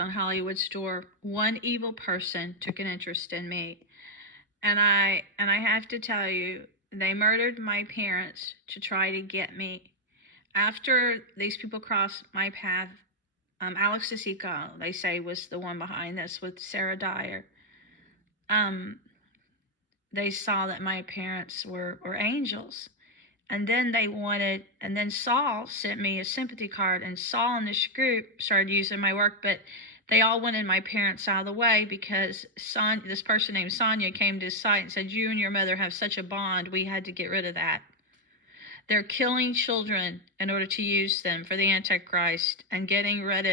on Hollywood store, one evil person took an interest in me. And I have to tell you, they murdered my parents to try to get me. After these people crossed my path, Alex Desico, they say, was the one behind this with Sarah Dyer. Um, they saw that my parents were angels. And then Saul sent me a sympathy card, and Saul and this group started using my work, but they all wanted my parents out of the way because this person named Sonia came to his site and said, "You and your mother have such a bond, we had to get rid of that." They're killing children in order to use them for the Antichrist and getting rid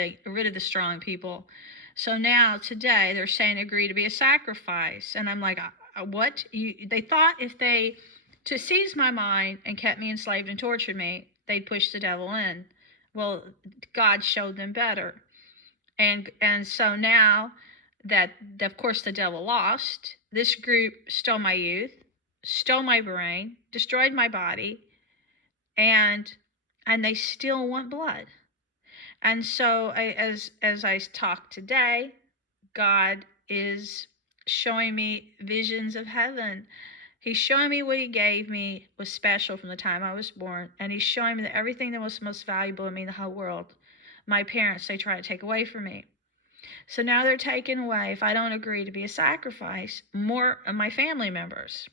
of the strong people. So now, today, they're saying agree to be a sacrifice. And I'm like, what? They thought if they to seize my mind and kept me enslaved and tortured me, they'd push the devil in. Well, God showed them better. And so now that, of course, the devil lost, this group stole my youth, stole my brain, destroyed my body, and they still want blood. And so as I talk today, God is showing me visions of heaven. He's showing me what he gave me was special from the time I was born, and he's showing me that everything that was most valuable in me in the whole world, my parents, they try to take away from me. So now they're taking away, if I don't agree to be a sacrifice, more of my family members.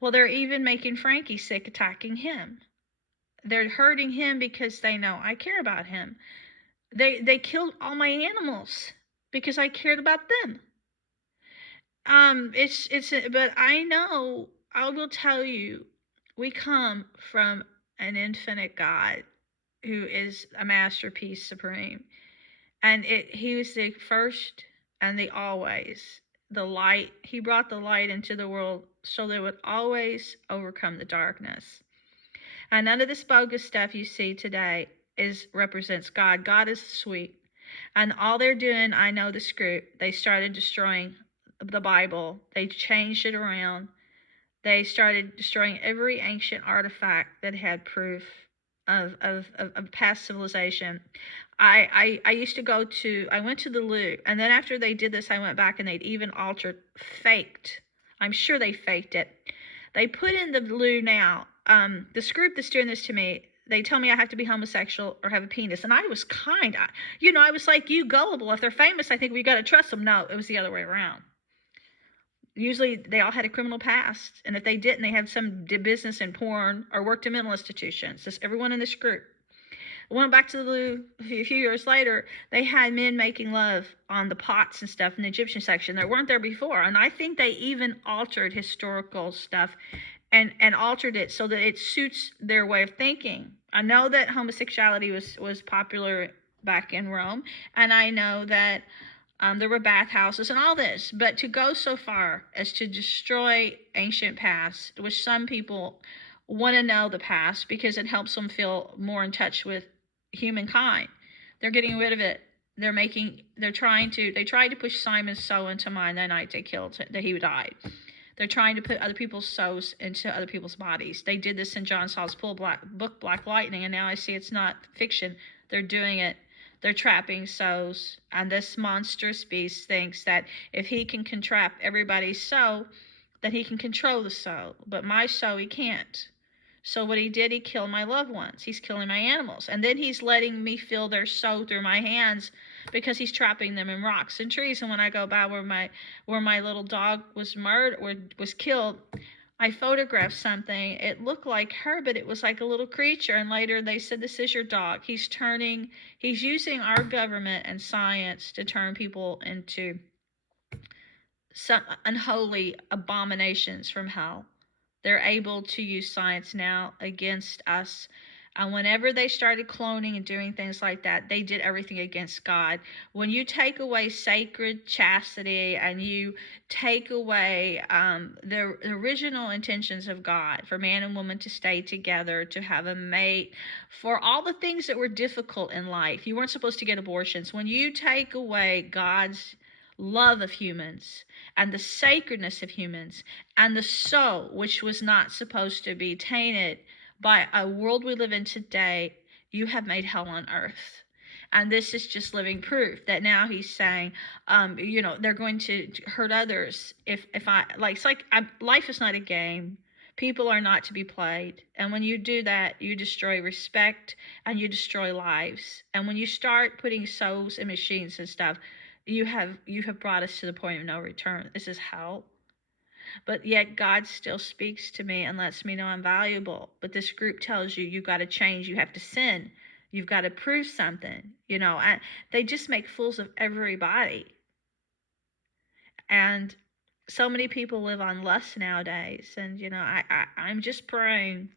Well, they're even making Frankie sick, attacking him. They're hurting him because they know I care about him. They killed all my animals because I cared about them. But I know, I will tell you, we come from an infinite God who is a masterpiece supreme. And he was the first and the always, the light. He brought the light into the world so they would always overcome the darkness. And none of this bogus stuff you see today represents God. God is sweet. And all they're doing, I know this group, they started destroying the Bible. They changed it around. They started destroying every ancient artifact that had proof of past civilization. I used to I went to the Louvre, and then after they did this, I went back and they'd even faked. I'm sure they faked it. They put in the Louvre now. This group that's doing this to me, they tell me I have to be homosexual or have a penis, and I was I was like, you gullible. If they're famous, I think we got to trust them. No, it was the other way around. Usually they all had a criminal past, and if they didn't, they had some did business in porn or worked in mental institutions. Just everyone in this group. I went back to the Louvre a few years later. They had men making love on the pots and stuff in the Egyptian section that weren't there before, and I think they even altered historical stuff and altered it so that it suits their way of thinking. I know that homosexuality was popular back in Rome, and I know that there were bathhouses and all this, but to go so far as to destroy ancient past, which some people want to know the past because it helps them feel more in touch with humankind. They're getting rid of it. They tried to push Simon Sow into mine that night that he died. They're trying to put other people's souls into other people's bodies. They did this in John Saul's book, Black Lightning, and now I see it's not fiction. They're doing it. They're trapping souls, and this monstrous beast thinks that if he can trap everybody's soul, that he can control the soul. But my soul, he can't. So what he did, he killed my loved ones. He's killing my animals. And then he's letting me feel their soul through my hands because he's trapping them in rocks and trees. And when I go by where my little dog was murdered or was killed, I photographed something. It looked like her, but it was like a little creature. And later they said, this is your dog. He's using our government and science to turn people into some unholy abominations from hell. They're able to use science now against us. And whenever they started cloning and doing things like that, they did everything against God. When you take away sacred chastity and you take away the original intentions of God for man and woman to stay together, to have a mate, for all the things that were difficult in life, you weren't supposed to get abortions. When you take away God's love of humans and the sacredness of humans and the soul, which was not supposed to be tainted by a world we live in today, you have made hell on earth. And this is just living proof that now he's saying, they're going to hurt others. If I like, it's like life is not a game. People are not to be played. And when you do that, you destroy respect and you destroy lives. And when you start putting souls in machines and stuff, you have brought us to the point of no return. This is hell. But yet God still speaks to me and lets me know I'm valuable. But this group tells you got to change, you have to sin, you've got to prove something. They just make fools of everybody. And so many people live on lust nowadays. And I'm just praying